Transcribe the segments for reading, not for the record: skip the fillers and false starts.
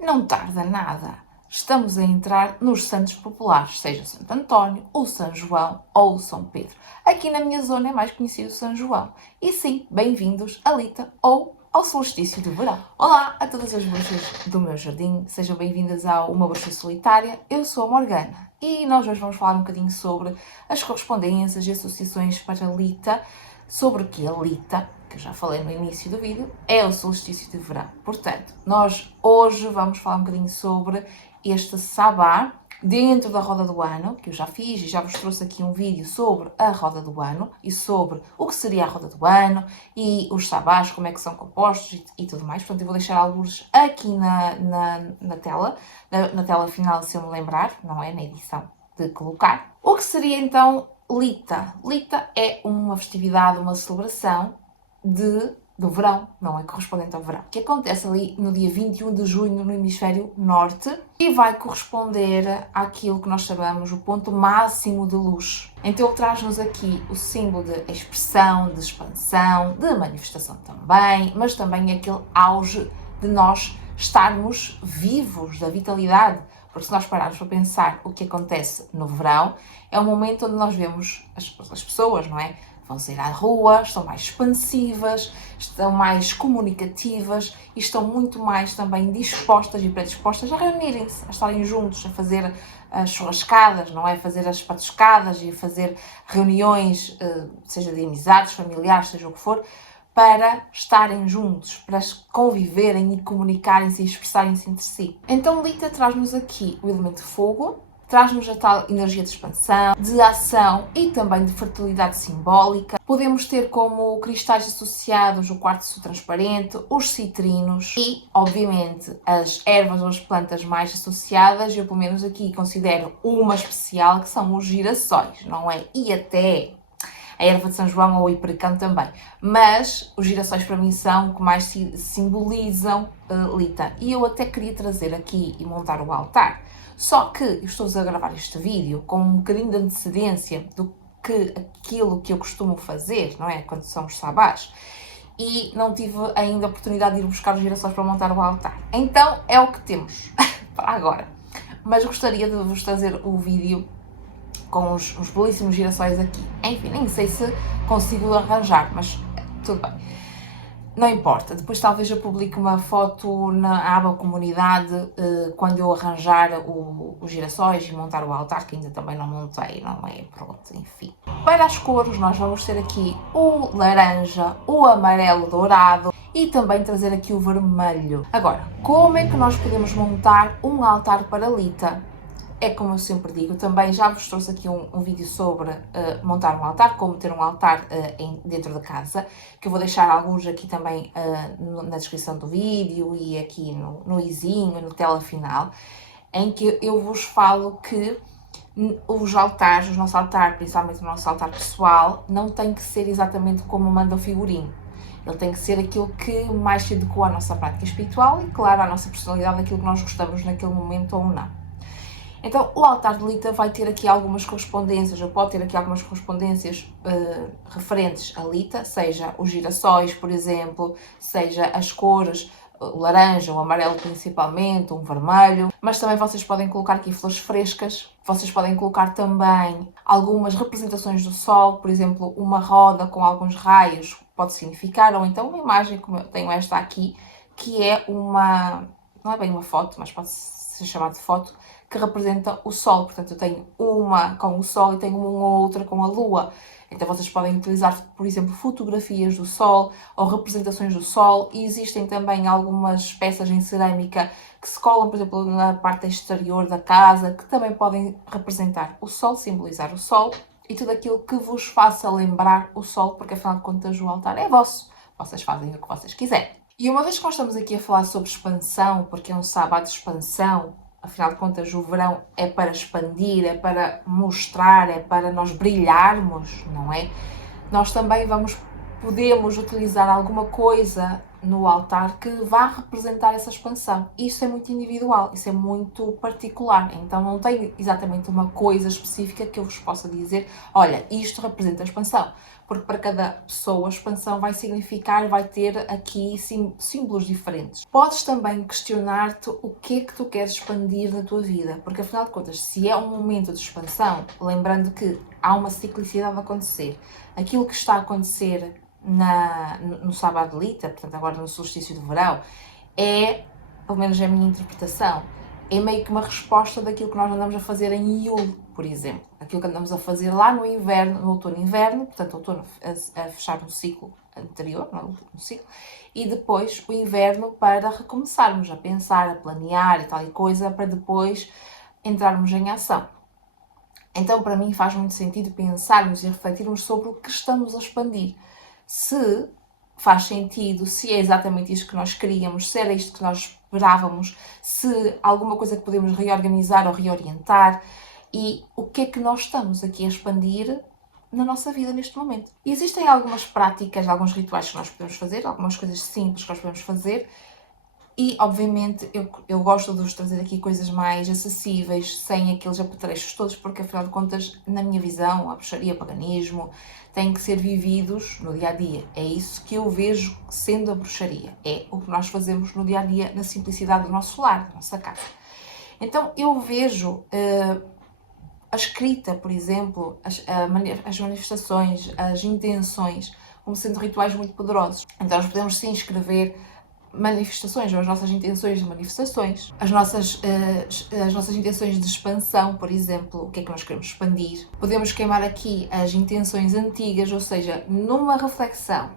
Não tarda nada. Estamos a entrar nos santos populares, seja Santo António, ou São João, ou São Pedro. Aqui na minha zona é mais conhecido São João. E sim, bem-vindos a Lita ou ao solstício de verão. Olá a todas as bruxas do meu jardim, sejam bem-vindas a Uma Bruxa Solitária. Eu sou a Morgana e nós hoje vamos falar um bocadinho sobre as correspondências e associações para Lita, sobre o que a Lita, que eu já falei no início do vídeo, é o solstício de verão. Portanto, nós hoje vamos falar um bocadinho sobre este sabá dentro da roda do ano, que eu já fiz e já vos trouxe aqui um vídeo sobre a roda do ano e sobre o que seria a roda do ano e os sabás, como é que são compostos e tudo mais. Portanto, eu vou deixar alguns aqui na tela, na tela final, se eu me lembrar, não é na edição de colocar. O que seria então Lita? Lita é uma festividade, uma celebração do verão, não é? Correspondente ao verão, que acontece ali no dia 21 de junho no hemisfério norte e vai corresponder àquilo que nós chamamos o ponto máximo de luz. Então ele traz-nos aqui o símbolo de expressão, de expansão, de manifestação também, mas também aquele auge de nós estarmos vivos, da vitalidade. Porque se nós pararmos para pensar o que acontece no verão, é o momento onde nós vemos as pessoas, não é? Vão sair à rua, estão mais expansivas, estão mais comunicativas e estão muito mais também dispostas e predispostas a reunirem-se, a estarem juntos, a fazer as churrascadas, não é? Fazer as patuscadas e fazer reuniões, seja de amizades, familiares, seja o que for, para estarem juntos, para conviverem e comunicarem-se e expressarem-se entre si. Então Lita traz-nos aqui o elemento fogo, traz-nos a tal energia de expansão, de ação e também de fertilidade simbólica. Podemos ter como cristais associados o quartzo transparente, os citrinos e, obviamente, as ervas ou as plantas mais associadas. Eu, pelo menos aqui, considero uma especial, que são os girassóis, não é? E até a erva de São João ou o hipericão também. Mas os girassóis para mim são o que mais simbolizam Lita. E eu até queria trazer aqui e montar o altar. Só que eu estou a gravar este vídeo com um bocadinho de antecedência do que aquilo que eu costumo fazer, não é? Quando são os sabás. E não tive ainda a oportunidade de ir buscar os girassóis para montar o altar. Então é o que temos para agora. Mas gostaria de vos trazer o vídeo com os belíssimos girassóis aqui. Enfim, nem sei se consigo arranjar, mas tudo bem. Não importa, depois talvez eu publique uma foto na aba comunidade quando eu arranjar os girassóis e montar o altar, que ainda também não montei, não é? Pronto, enfim. Para as cores nós vamos ter aqui o laranja, o amarelo dourado e também trazer aqui o vermelho. Agora, como é que nós podemos montar um altar para Lita? É como eu sempre digo, também já vos trouxe aqui um vídeo sobre montar um altar, como ter um altar dentro da casa, que eu vou deixar alguns aqui também na descrição do vídeo e aqui no izinho, no tela final, em que eu vos falo que os altares, o nosso altar, principalmente o nosso altar pessoal, não tem que ser exatamente como manda o figurino. Ele tem que ser aquilo que mais se adequa à nossa prática espiritual e, claro, à nossa personalidade, aquilo que nós gostamos naquele momento ou não. Então, o altar de Lita vai ter aqui algumas correspondências, ou pode ter aqui algumas correspondências referentes a Lita, seja os girassóis, por exemplo, seja as cores, o laranja, o amarelo principalmente, um vermelho, mas também vocês podem colocar aqui flores frescas, vocês podem colocar também algumas representações do sol, por exemplo, uma roda com alguns raios, pode significar, ou então uma imagem, como eu tenho esta aqui, que é não é bem uma foto, mas pode ser chamada de foto, que representa o Sol. Portanto, eu tenho uma com o Sol e tenho uma outra com a Lua. Então, vocês podem utilizar, por exemplo, fotografias do Sol ou representações do Sol. E existem também algumas peças em cerâmica que se colam, por exemplo, na parte exterior da casa, que também podem representar o Sol, simbolizar o Sol e tudo aquilo que vos faça lembrar o Sol, porque afinal de contas o altar é vosso. Vocês fazem o que vocês quiserem. E uma vez que nós estamos aqui a falar sobre expansão, porque é um sábado de expansão, afinal de contas o verão é para expandir, é para mostrar, é para nós brilharmos, não é? Nós também podemos utilizar alguma coisa no altar que vá representar essa expansão. Isso é muito individual, isso é muito particular, então não tem exatamente uma coisa específica que eu vos possa dizer, olha, isto representa a expansão. porque para cada pessoa a expansão vai significar, vai ter aqui símbolos diferentes. Podes também questionar-te o que é que tu queres expandir na tua vida, porque afinal de contas, se é um momento de expansão, lembrando que há uma ciclicidade a acontecer, aquilo que está a acontecer no sábado de Lita, portanto agora no solstício de verão, é, pelo menos é a minha interpretação, é meio que uma resposta daquilo que nós andamos a fazer em Iul, por exemplo. Aquilo que andamos a fazer lá no inverno, no outono e inverno, portanto outono a fechar um ciclo anterior, no ciclo, e depois o inverno para recomeçarmos a pensar, a planear e tal e coisa, para depois entrarmos em ação. Então para mim faz muito sentido pensarmos e refletirmos sobre o que estamos a expandir. Se faz sentido, se é exatamente isto que nós queríamos, se era isto que nós esperávamos, se alguma coisa que podemos reorganizar ou reorientar e o que é que nós estamos aqui a expandir na nossa vida neste momento. E existem algumas práticas, alguns rituais que nós podemos fazer, algumas coisas simples que nós podemos fazer e, obviamente, eu gosto de vos trazer aqui coisas mais acessíveis, sem aqueles apetrechos todos, porque, afinal de contas, na minha visão, a bruxaria, o paganismo, têm que ser vividos no dia-a-dia. É isso que eu vejo sendo a bruxaria. É o que nós fazemos no dia-a-dia, na simplicidade do nosso lar, da nossa casa. Então, eu vejo a escrita, por exemplo, as manifestações, as intenções, como sendo rituais muito poderosos. Então, nós podemos sim escrever manifestações, ou as nossas intenções de manifestações, as nossas intenções de expansão, por exemplo, o que é que nós queremos expandir. Podemos queimar aqui as intenções antigas, ou seja, numa reflexão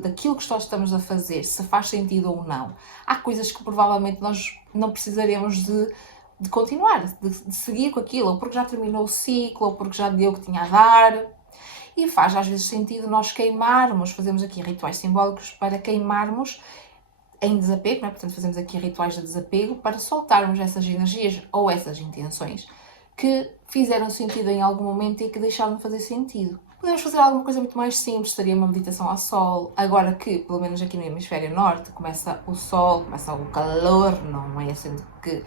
daquilo que nós estamos a fazer, se faz sentido ou não. Há coisas que provavelmente nós não precisaremos de continuar, de seguir com aquilo, ou porque já terminou o ciclo, ou porque já deu o que tinha a dar. E faz às vezes sentido nós queimarmos, fazemos aqui rituais simbólicos para queimarmos em desapego, não é? Portanto fazemos aqui rituais de desapego para soltarmos essas energias ou essas intenções que fizeram sentido em algum momento e que deixaram de fazer sentido. Podemos fazer alguma coisa muito mais simples, seria uma meditação ao sol, agora que, pelo menos aqui no hemisfério norte, começa o sol, começa o calor, não é? Sendo que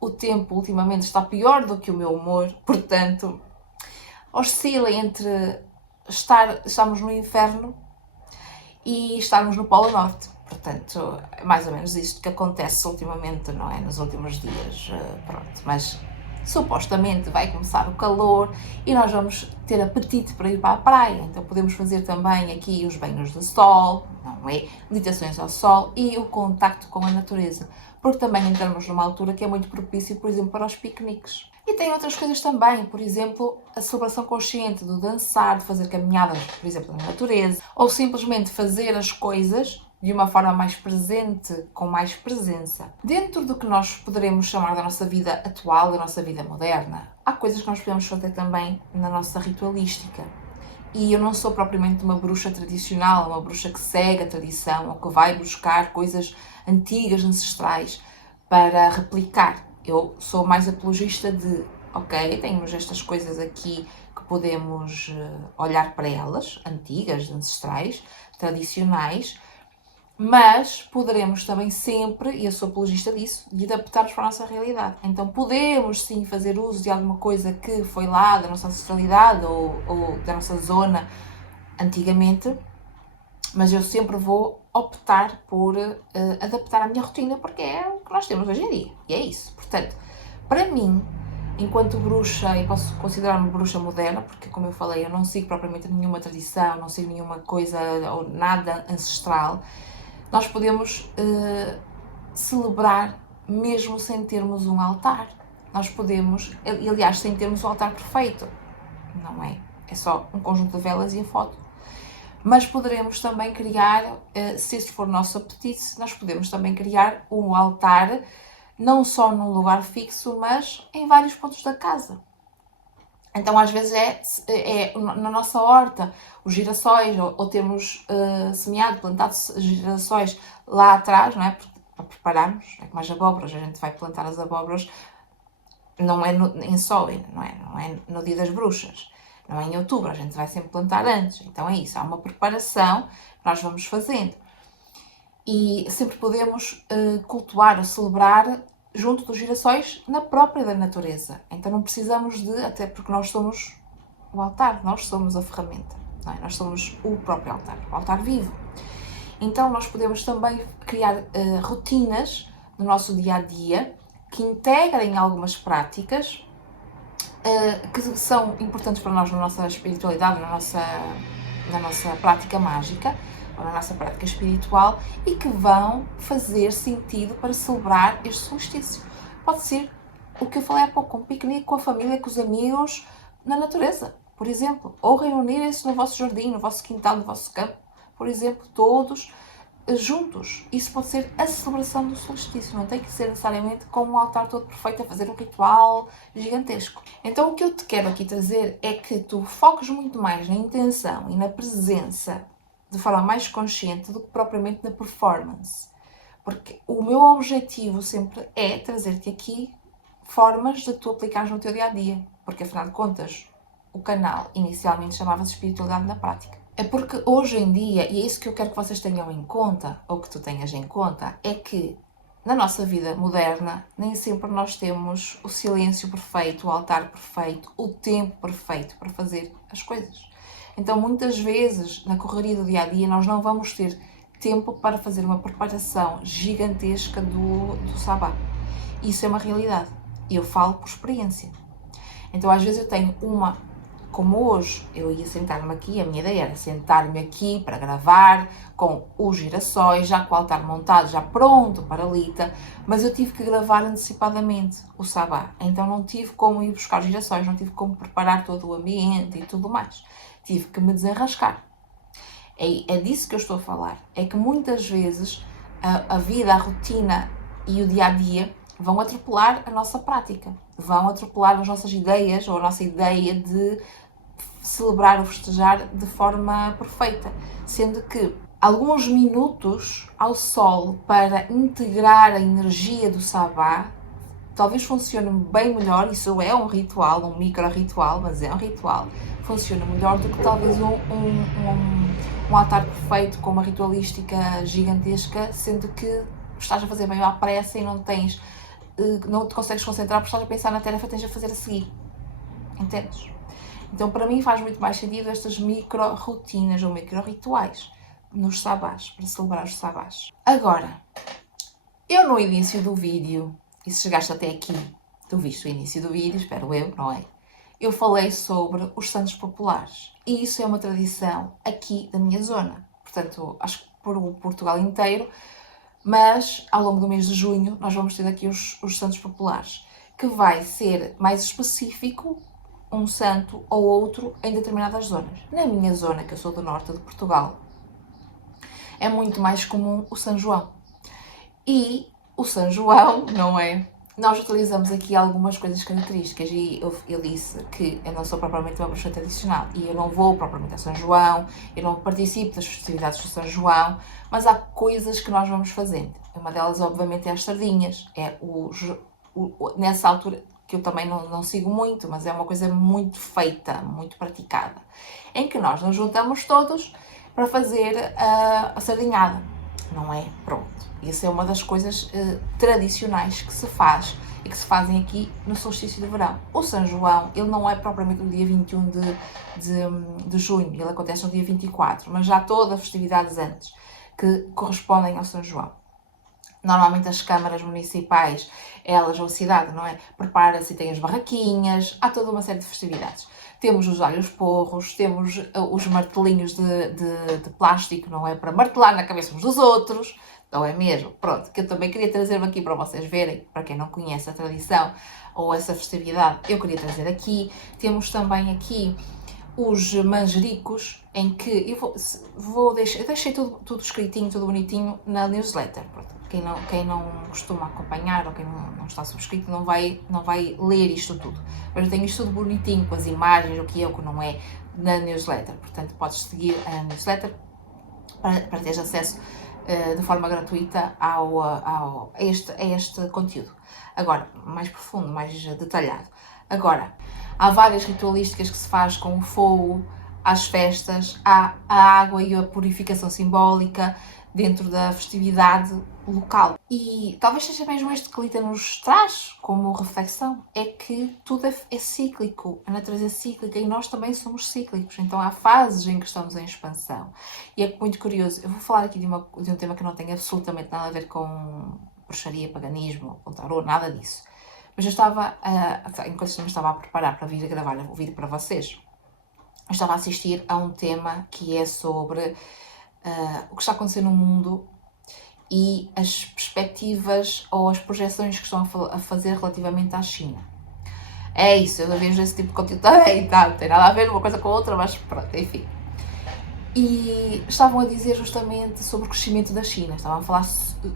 o tempo ultimamente está pior do que o meu humor, portanto oscila entre estarmos no inferno e estarmos no Polo Norte. Portanto, é mais ou menos isto que acontece ultimamente, não é? Nos últimos dias, pronto. Mas supostamente vai começar o calor e nós vamos ter apetite para ir para a praia. Então podemos fazer também aqui os banhos de sol, não é? Meditações ao sol e o contacto com a natureza. Porque também entramos numa altura que é muito propício, por exemplo, para os piqueniques. E tem outras coisas também, por exemplo, a celebração consciente do dançar, de fazer caminhadas, por exemplo, na natureza, ou simplesmente fazer as coisas de uma forma mais presente, com mais presença. Dentro do que nós poderemos chamar da nossa vida atual, da nossa vida moderna, há coisas que nós podemos fazer também na nossa ritualística. E eu não sou propriamente uma bruxa tradicional, uma bruxa que segue a tradição ou que vai buscar coisas antigas, ancestrais, para replicar. Eu sou mais apologista de, ok, temos estas coisas aqui que podemos olhar para elas, antigas, ancestrais, tradicionais, mas poderemos também sempre, e eu sou apologista disso, de adaptar-nos para a nossa realidade. Então podemos sim fazer uso de alguma coisa que foi lá da nossa ancestralidade ou da nossa zona antigamente, mas eu sempre vou optar por adaptar a minha rotina, porque é o que nós temos hoje em dia, e é isso. Portanto, para mim, enquanto bruxa, e posso considerar-me bruxa moderna, porque como eu falei, eu não sigo propriamente nenhuma tradição, não sigo nenhuma coisa ou nada ancestral, nós podemos celebrar mesmo sem termos um altar. Nós podemos, aliás, sem termos o altar perfeito, não é? É só um conjunto de velas e a foto. Mas poderemos também criar, se esse for o nosso apetite, nós podemos também criar um altar, não só num lugar fixo, mas em vários pontos da casa. Então, às vezes é na nossa horta, os girassóis, ou temos semeado, plantado girassóis lá atrás, não é? Para prepararmos, é como as abóboras, a gente vai plantar as abóboras, não é em sol, não é no dia das bruxas. Não é em outubro, a gente vai sempre plantar antes. Então é isso, há uma preparação que nós vamos fazendo. E sempre podemos cultuar ou celebrar junto dos girassóis na própria da natureza. Então não precisamos de, até porque nós somos o altar, nós somos a ferramenta, não é? Nós somos o próprio altar, o altar vivo. Então nós podemos também criar rotinas no nosso dia-a-dia que integrem algumas práticas que são importantes para nós na nossa espiritualidade, na nossa prática mágica, ou na nossa prática espiritual, e que vão fazer sentido para celebrar este solstício. Pode ser o que eu falei há pouco, um piquenique com a família, com os amigos, na natureza, por exemplo, ou reunirem-se no vosso jardim, no vosso quintal, no vosso campo, por exemplo, todos juntos. Isso pode ser a celebração do solstício, não tem que ser necessariamente com um altar todo perfeito a fazer um ritual gigantesco. Então o que eu te quero aqui trazer é que tu foques muito mais na intenção e na presença de forma mais consciente do que propriamente na performance. Porque o meu objetivo sempre é trazer-te aqui formas de tu aplicares no teu dia-a-dia. Porque afinal de contas, o canal inicialmente chamava-se Espiritualidade na Prática. É porque hoje em dia, e é isso que eu quero que vocês tenham em conta, ou que tu tenhas em conta, é que na nossa vida moderna nem sempre nós temos o silêncio perfeito, o altar perfeito, o tempo perfeito para fazer as coisas. Então muitas vezes na correria do dia-a-dia nós não vamos ter tempo para fazer uma preparação gigantesca do sabá. Isso é uma realidade. E eu falo por experiência. Então às vezes eu tenho como hoje, eu ia sentar-me aqui, a minha ideia era sentar-me aqui para gravar com os girassóis, já com o altar montado, já pronto para a Lita, mas eu tive que gravar antecipadamente o sabá, então não tive como ir buscar os girassóis, não tive como preparar todo o ambiente e tudo mais, tive que me desenrascar. É disso que eu estou a falar, é que muitas vezes a vida, a rotina e o dia-a-dia vão atropelar a nossa prática, vão atropelar as nossas ideias ou a nossa ideia de celebrar ou festejar de forma perfeita, sendo que alguns minutos ao sol para integrar a energia do sabá talvez funcione bem melhor, isso é um ritual, um micro-ritual, mas é um ritual, funciona melhor do que talvez um altar perfeito com uma ritualística gigantesca, sendo que estás a fazer meio à pressa e não te consegues concentrar porque estás a pensar na tarefa que tens a fazer a seguir. Entendes? Então, para mim, faz muito mais sentido estas micro-rotinas ou micro-rituais nos sabás, para celebrar os sabás. Agora, eu no início do vídeo, e se chegaste até aqui, tu viste o início do vídeo, espero eu, não é? Eu falei sobre os santos populares. E isso é uma tradição aqui da minha zona. Portanto, acho que por Portugal inteiro, mas ao longo do mês de junho nós vamos ter aqui os santos populares, que vai ser mais específico um santo ou outro em determinadas zonas. Na minha zona, que eu sou do norte de Portugal, é muito mais comum o São João. E o São João, não é? Nós utilizamos aqui algumas coisas características e eu disse que eu não sou propriamente uma bruxa tradicional e eu não vou propriamente a São João, eu não participo das festividades do São João, mas há coisas que nós vamos fazendo. Uma delas, obviamente, é as sardinhas, nessa altura, que eu também não sigo muito, mas é uma coisa muito feita, muito praticada, em que nós nos juntamos todos para fazer a sardinhada, não é? Pronto. Isso é uma das coisas tradicionais que se faz e que se fazem aqui no solstício de verão. O São João, ele não é propriamente no dia 21 de junho, ele acontece no dia 24, mas já todas as festividades antes que correspondem ao São João. Normalmente as câmaras municipais, elas, ou a cidade, não é? Prepara-se e tem as barraquinhas, há toda uma série de festividades. Temos os alhos porros, temos os martelinhos de plástico, não é? Para martelar na cabeça uns dos outros, não é mesmo? Pronto, que eu também queria trazer aqui para vocês verem, para quem não conhece a tradição ou essa festividade, eu queria trazer aqui. Temos também aqui os manjericos, em que eu deixei tudo escritinho, tudo bonitinho na newsletter. Pronto. Quem não costuma acompanhar ou quem não está subscrito não vai ler isto tudo. Mas eu tenho isto tudo bonitinho, com as imagens, o que é, o que não é, na newsletter. Portanto, podes seguir a newsletter para teres acesso de forma gratuita a este conteúdo. Agora, mais profundo, mais detalhado. Agora, há várias ritualísticas que se faz com o fogo, às festas, há a água e a purificação simbólica, dentro da festividade local. E talvez seja mesmo este que Lita nos traz como reflexão, é que tudo é cíclico, a natureza é cíclica e nós também somos cíclicos, então há fases em que estamos em expansão. E é muito curioso, eu vou falar aqui de um tema que não tem absolutamente nada a ver com bruxaria, paganismo, com tarô, nada disso. Mas eu estava, enquanto eu me estava a preparar para vir a gravar o vídeo para vocês, eu estava a assistir a um tema que é sobre o que está acontecendo no mundo e as perspectivas ou as projeções que estão a fazer relativamente à China. É isso, eu vejo esse tipo de conteúdo também, tá? Não tem nada a ver uma coisa com a outra, mas pronto, enfim. E estavam a dizer justamente sobre o crescimento da China, estavam a falar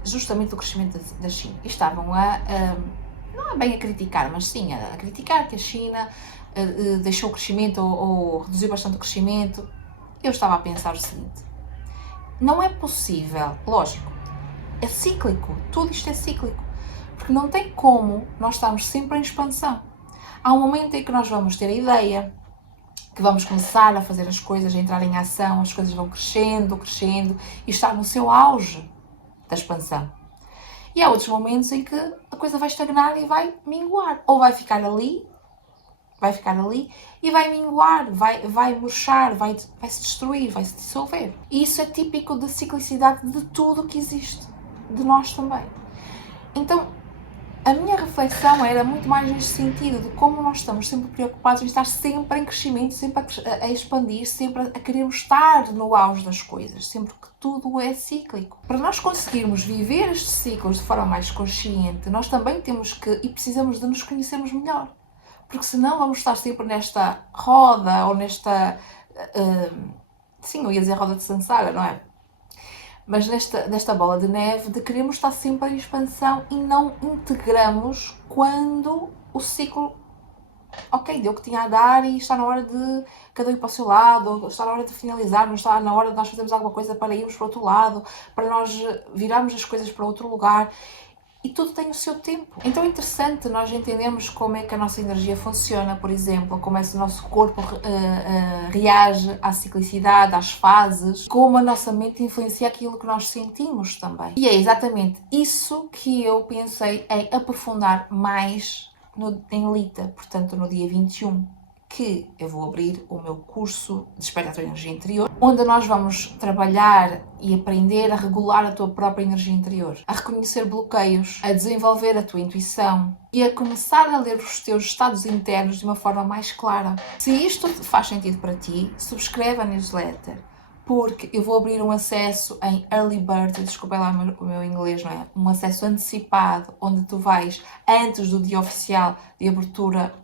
justamente do crescimento da China. E estavam não é bem a criticar, mas sim a criticar que a China deixou o crescimento ou reduziu bastante o crescimento. Eu estava a pensar o seguinte, não é possível, lógico, é cíclico, tudo isto é cíclico, porque não tem como nós estarmos sempre em expansão. Há um momento em que nós vamos ter a ideia, que vamos começar a fazer as coisas, a entrar em ação, as coisas vão crescendo, crescendo e estar no seu auge da expansão. E há outros momentos em que a coisa vai estagnar e vai minguar, ou vai ficar ali e vai minguar, vai murchar, vai se destruir, vai se dissolver. E isso é típico da ciclicidade de tudo o que existe, de nós também. Então, a minha reflexão era muito mais neste sentido, de como nós estamos sempre preocupados em estar sempre em crescimento, sempre a expandir, sempre a querermos estar no auge das coisas, sempre que tudo é cíclico. Para nós conseguirmos viver estes ciclos de forma mais consciente, nós também temos que, e precisamos de nos conhecermos melhor. Porque senão vamos estar sempre nesta roda, ou nesta... sim, eu ia dizer roda de Sansara, não é? Mas nesta bola de neve de queremos estar sempre em expansão e não integramos quando o ciclo, ok, deu o que tinha a dar e está na hora de cada um ir para o seu lado, está na hora de finalizarmos, está na hora de nós fazermos alguma coisa para irmos para o outro lado, para nós virarmos as coisas para outro lugar. E tudo tem o seu tempo. Então é interessante nós entendermos como é que a nossa energia funciona, por exemplo, como é que o nosso corpo reage à ciclicidade, às fases, como a nossa mente influencia aquilo que nós sentimos também. E é exatamente isso que eu pensei em aprofundar mais em Lita, portanto no dia 21, que eu vou abrir o meu curso Desperta a tua energia interior, onde nós vamos trabalhar e aprender a regular a tua própria energia interior, a reconhecer bloqueios, a desenvolver a tua intuição e a começar a ler os teus estados internos de uma forma mais clara. Se isto faz sentido para ti, subscreve a newsletter, porque eu vou abrir um acesso em Early Bird, desculpa lá o meu inglês, não é? Um acesso antecipado, onde tu vais, antes do dia oficial de abertura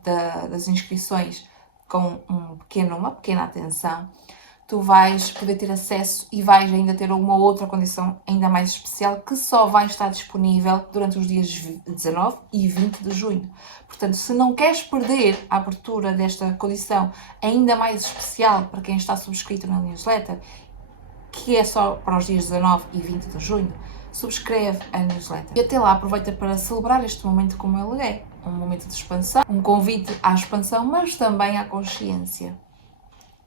das inscrições, com uma pequena atenção, tu vais poder ter acesso e vais ainda ter uma outra condição ainda mais especial que só vai estar disponível durante os dias 19 e 20 de junho. Portanto, se não queres perder a abertura desta condição ainda mais especial para quem está subscrito na newsletter, que é só para os dias 19 e 20 de junho, subscreve a newsletter. E até lá aproveita para celebrar este momento como ele é. Um momento de expansão, um convite à expansão, mas também à consciência.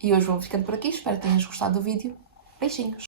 E hoje vou ficando por aqui, espero que tenhas gostado do vídeo. Beijinhos!